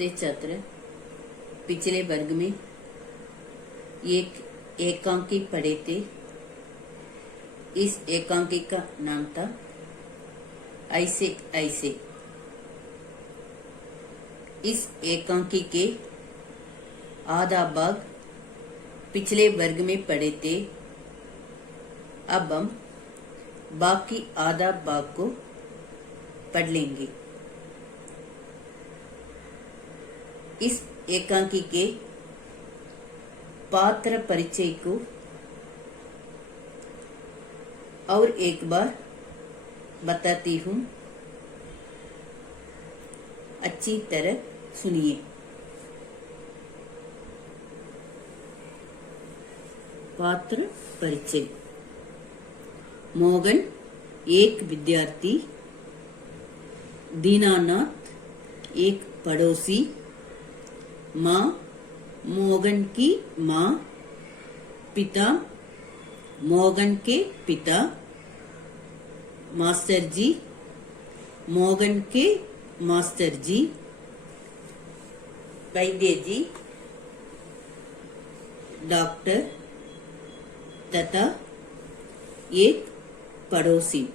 नमस्ते छात्र। पिछले वर्ग में एक एकांकी पढ़े थे। इस एकांकी का नाम था ऐसे ऐसे। इस एकांकी के आधा भाग पिछले वर्ग में पढ़े थे। अब हम बाकी आधा भाग को पढ़ लेंगे। इस एकांकी के पात्र परिचय को और एक बार बताती हूँ, अच्छी तरह सुनिए। पात्र परिचय। मोहन एक विद्यार्थी, दीनानाथ एक पड़ोसी, माँ मोहन की माँ, पिता मोहन के पिता, मास्टर जी मोहन के मास्टर जी, वैद्य जी डॉक्टर तथा एक पड़ोसी।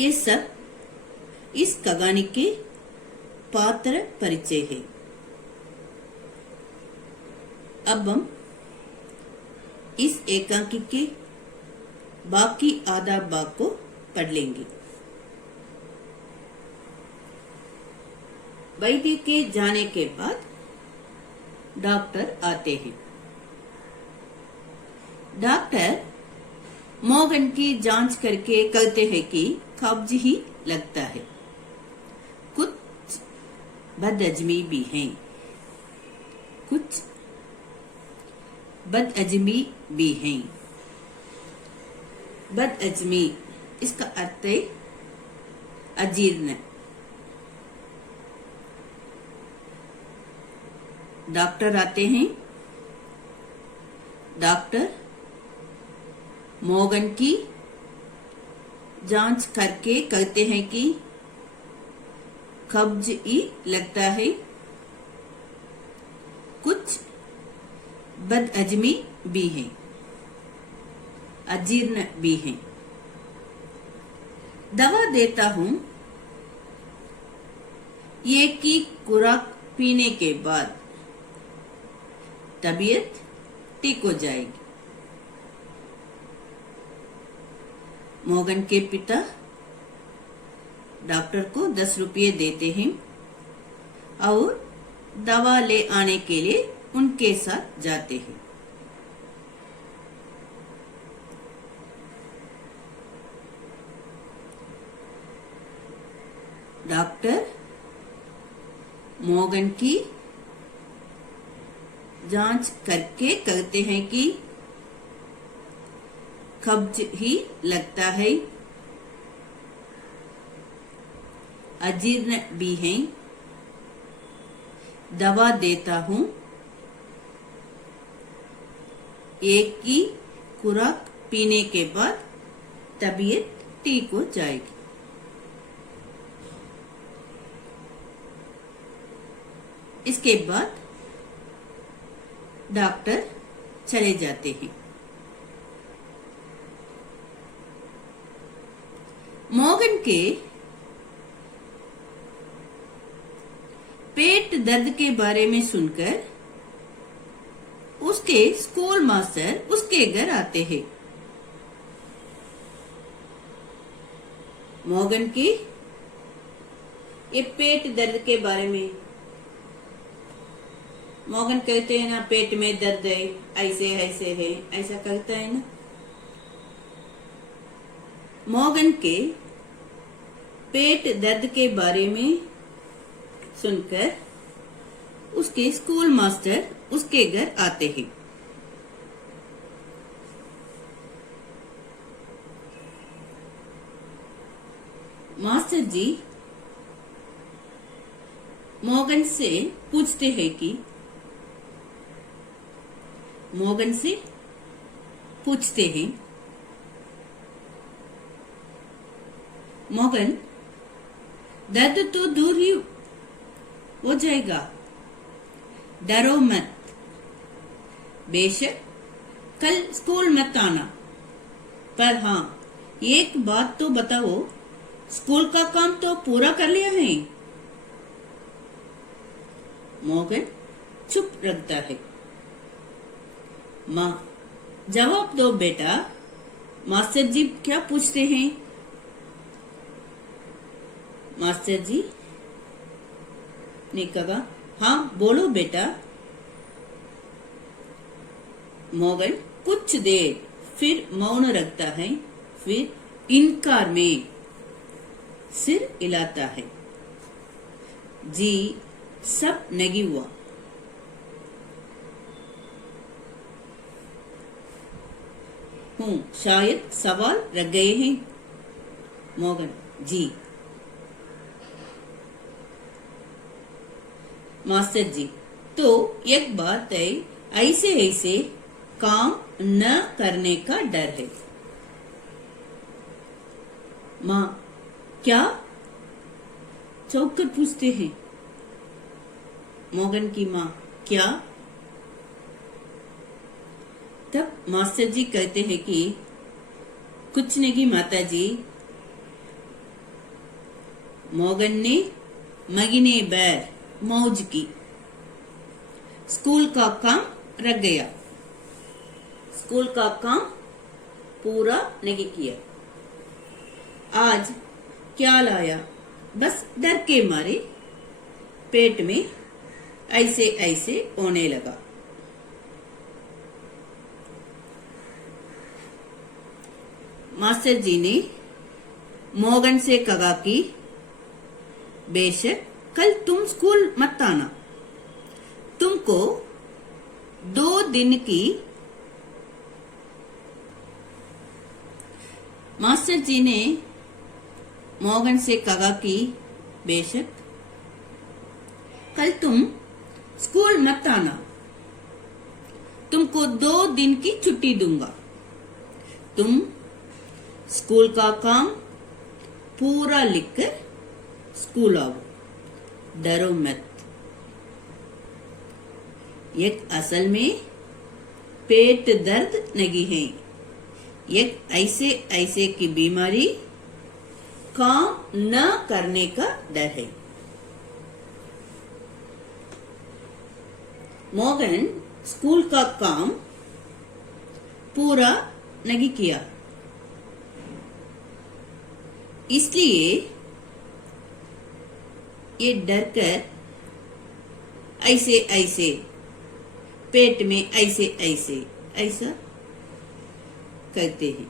ये सब इस कहानी के पात्र परिचय है। अब हम इस एकांकी के बाकी आधा भाग को पढ़ लेंगे। वैद्य के जाने के बाद डॉक्टर आते हैं। डॉक्टर मोहन की जांच करके कहते हैं कि कब्ज ही लगता है। कुछ बदअजमी भी हैं। कुछ बदअजमी भी हैं। बदअजमी इसका अर्थ है अजीर्ण। डॉक्टर आते हैं। डॉक्टर मोहन की जांच करके कहते हैं कि कब्ज ही लगता है। कुछ बदअजमी भी है, अजीर्ण भी है। दवा देता हूं। एक ही खुराक पीने के बाद तबीयत ठीक हो जाएगी। मोहन के पिता डॉक्टर को 10 रुपये देते हैं और दवा ले आने के लिए उनके साथ जाते हैं। डॉक्टर मोहन की जांच करके कहते हैं कि कब्ज ही लगता है, अजीर्ण भी है। दवा देता हूं। एक ही खुराक पीने के बाद तबीयत ठीक हो जाएगी। इसके बाद डॉक्टर चले जाते हैं। मोहन के पेट दर्द के बारे में सुनकर उसके स्कूल मास्टर उसके घर आते हैं। मोहन की ये पेट दर्द के बारे में मोहन कहते हैं ना, पेट में दर्द है, ऐसे ऐसे है, ऐसा कहता है ना। मोहन के पेट दर्द के बारे में सुनकर उसके स्कूल मास्टर उसके घर आते हैं। मास्टर जी मोहन से पूछते हैं कि मोहन से पूछते हैं मोहन दर्द तो दूर ही हो जाएगा, डरो मत। बेशक कल स्कूल मत आना, पर हाँ एक बात तो बताओ, स्कूल का काम तो पूरा कर लिया है? मॉर्गन चुप रखता है। माँ, जवाब दो बेटा, मास्टर जी क्या पूछते हैं? मास्टर जी ने कहा, हाँ बोलो बेटा। मॉर्गन कुछ देर फिर मौन रखता है, फिर इनकार में सिर हिलाता है। जी सब नहीं हुआ। शायद सवाल रख गए हैं। मॉर्गन, जी। मास्टर जी, तो एक बात है, ऐसे ऐसे काम न करने का डर है। माँ, क्या? चौंक कर पूछते हैं। मॉर्गन की माँ, क्या? तब मास्टर जी कहते हैं कि कुछ नहीं माता जी। मॉर्गन ने महीने भर मौज की, स्कूल का काम रख गया, स्कूल का काम पूरा नहीं किया। आज क्या लाया, बस डर के मारे पेट में ऐसे ऐसे होने लगा। मास्टर जी ने मॉर्गन से कहा कि बेशक कल तुम स्कूल मत आना, तुमको 2 दिन की। मास्टर जी ने मॉर्गन से कहा कि बेशक कल तुम स्कूल मत आना, तुमको 2 दिन की छुट्टी दूंगा, तुम स्कूल का काम पूरा लिखकर स्कूल आओ, डरो मत। एक असल में पेट दर्द नहीं है, एक ऐसे ऐसे की बीमारी काम न करने का डर है। मॉर्गन स्कूल का काम पूरा नहीं किया, इसलिए ये डर कर ऐसे ऐसे पेट में ऐसे ऐसे ऐसा करते हैं।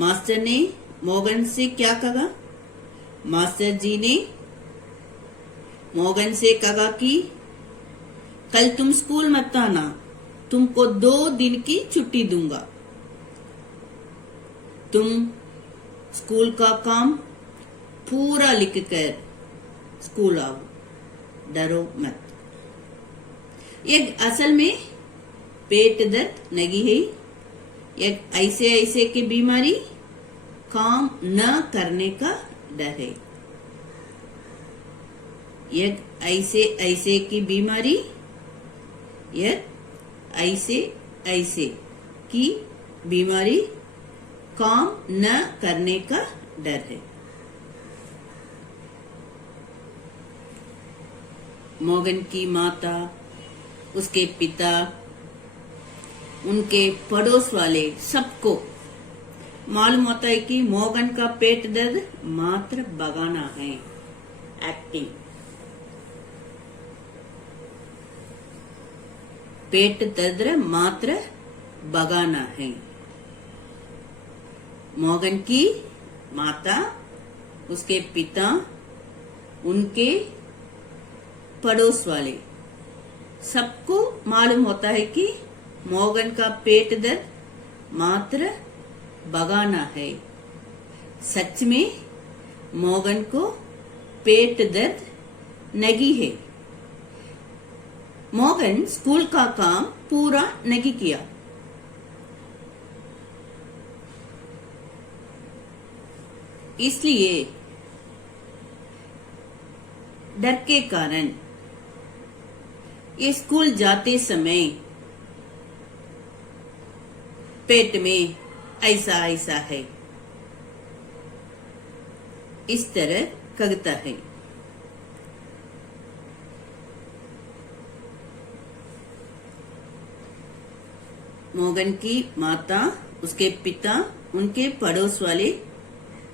मास्टर ने मॉर्गन से क्या कहा? मास्टर जी ने मॉर्गन से कहा कि कल तुम स्कूल मत आना, तुमको 2 दिन की छुट्टी दूंगा, तुम स्कूल का काम पूरा लिख कर स्कूल आओ, डरो मत। एक असल में पेट दर्द नहीं है, एक ऐसे ऐसे की बीमारी काम न करने का डर है। एक ऐसे ऐसे की बीमारी, एक ऐसे ऐसे की बीमारी काम न करने का डर है। मॉर्गन की माता, उसके पिता, उनके पड़ोस वाले सबको मालूम होता है कि मॉर्गन का पेट दर्द मात्र बगाना है, एक्टिंग। पेट दर्द मात्र बगाना है। मॉर्गन की माता, उसके पिता, उनके पड़ोस वाले सबको मालूम होता है कि मॉर्गन का पेट दर्द मात्र बगाना है। सच में मॉर्गन को पेट दर्द नहीं है। मॉर्गन स्कूल का काम पूरा नहीं किया। इसलिए डर के कारण ये स्कूल जाते समय पेट में ऐसा ऐसा है, इस तरह कहता है। मोगन की माता, उसके पिता, उनके पड़ोस वाले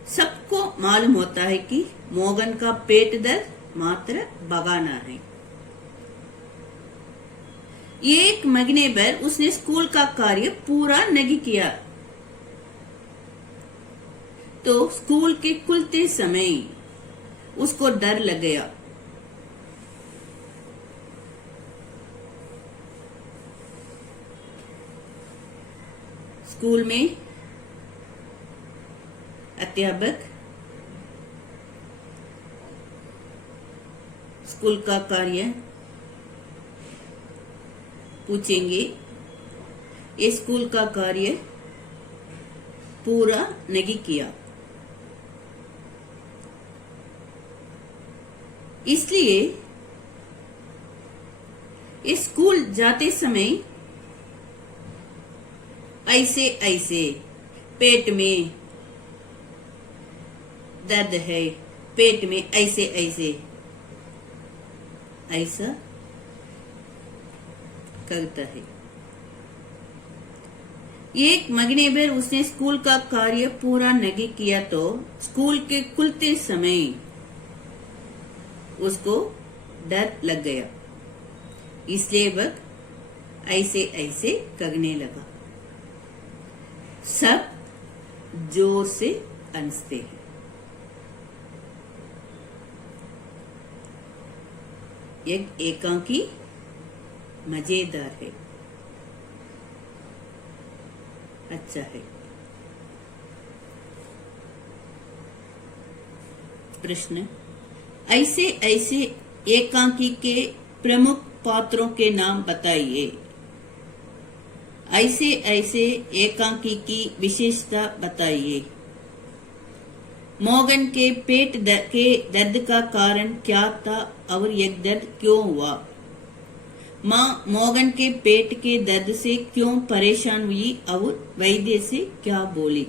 सबको मालूम होता है कि मोगन का पेट दर्द मात्र बगाना है। एक महीने भर उसने स्कूल का कार्य पूरा नहीं किया तो स्कूल के खुलते समय उसको डर लग गया। स्कूल में अध्यापक स्कूल का कार्य पूछेंगे, ये स्कूल का कार्य पूरा नहीं किया, इसलिए इस स्कूल जाते समय ऐसे ऐसे पेट में दर्द है, पेट में ऐसे ऐसे ऐसा करता है। एक महीने भर उसने स्कूल का कार्य पूरा नहीं किया तो स्कूल के खुलते समय उसको डर लग गया, इसलिए वह ऐसे ऐसे करने लगा। सब जोर से हंसते हैं। एक एकांकी मजेदार है, अच्छा है। प्रश्न, ऐसे ऐसे एकांकी के प्रमुख पात्रों के नाम बताइए। ऐसे ऐसे एकांकी की विशेषता बताइए। मोगन के पेट के दर्द का कारण क्या था और यह दर्द क्यों हुआ? माँ मोगन के पेट के दर्द से क्यों परेशान हुई और वैद्य से क्या बोली?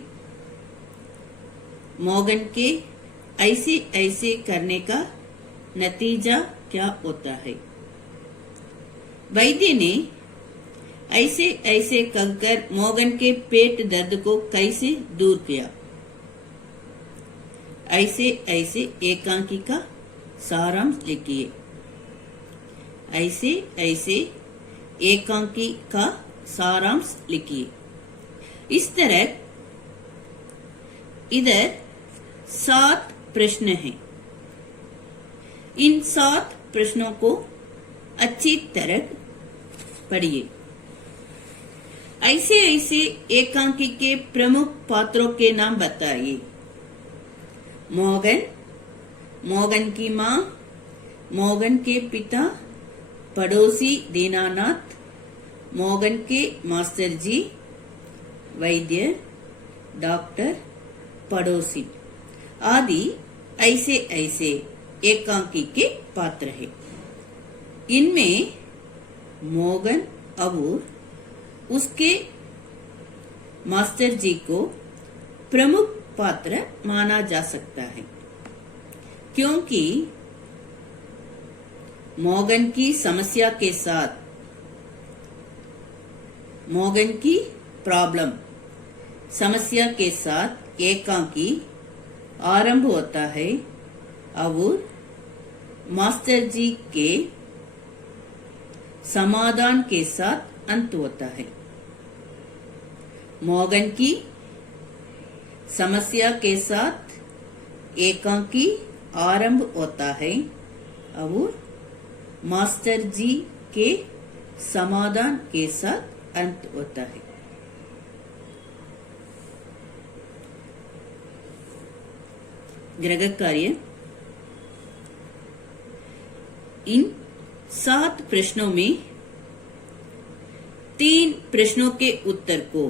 मोगन के ऐसे ऐसे करने का नतीजा क्या होता है? वैद्य ने ऐसे ऐसे कहकर मोगन के पेट दर्द को कैसे दूर किया? ऐसे ऐसे एकांकी का सारांश लिखिए। ऐसे ऐसे एकांकी का सारांश लिखिए। इस तरह इधर 7 प्रश्न हैं। इन 7 प्रश्नों को अच्छी तरह पढ़िए। ऐसे ऐसे एकांकी के प्रमुख पात्रों के नाम बताइए। मोगन, मोगन की माँ, मोगन के पिता, पड़ोसी दीनानाथ, मोगन के मास्टर जी, वैद्य, डॉक्टर, पड़ोसी आदि ऐसे ऐसे एकांकी के पात्र हैं। इनमें मोगन और उसके मास्टर जी को प्रमुख पात्र माना जा सकता है, क्योंकि मोगन की समस्या के साथ मोगन की प्रॉब्लम समस्या के साथ एकांकी आरंभ होता है और मास्टर जी के समाधान के साथ अंत होता है। मोगन की समस्या के साथ एकांकी आरंभ होता है और मास्टर जी के समाधान के साथ अंत होता है। गृह कार्य, इन 7 प्रश्नों में 3 प्रश्नों के उत्तर को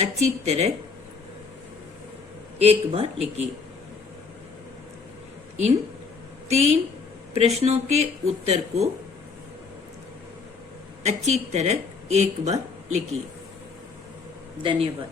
अच्छी तरह एक बार लिखिए। इन 3 प्रश्नों के उत्तर को अच्छी तरह एक बार लिखिए। धन्यवाद।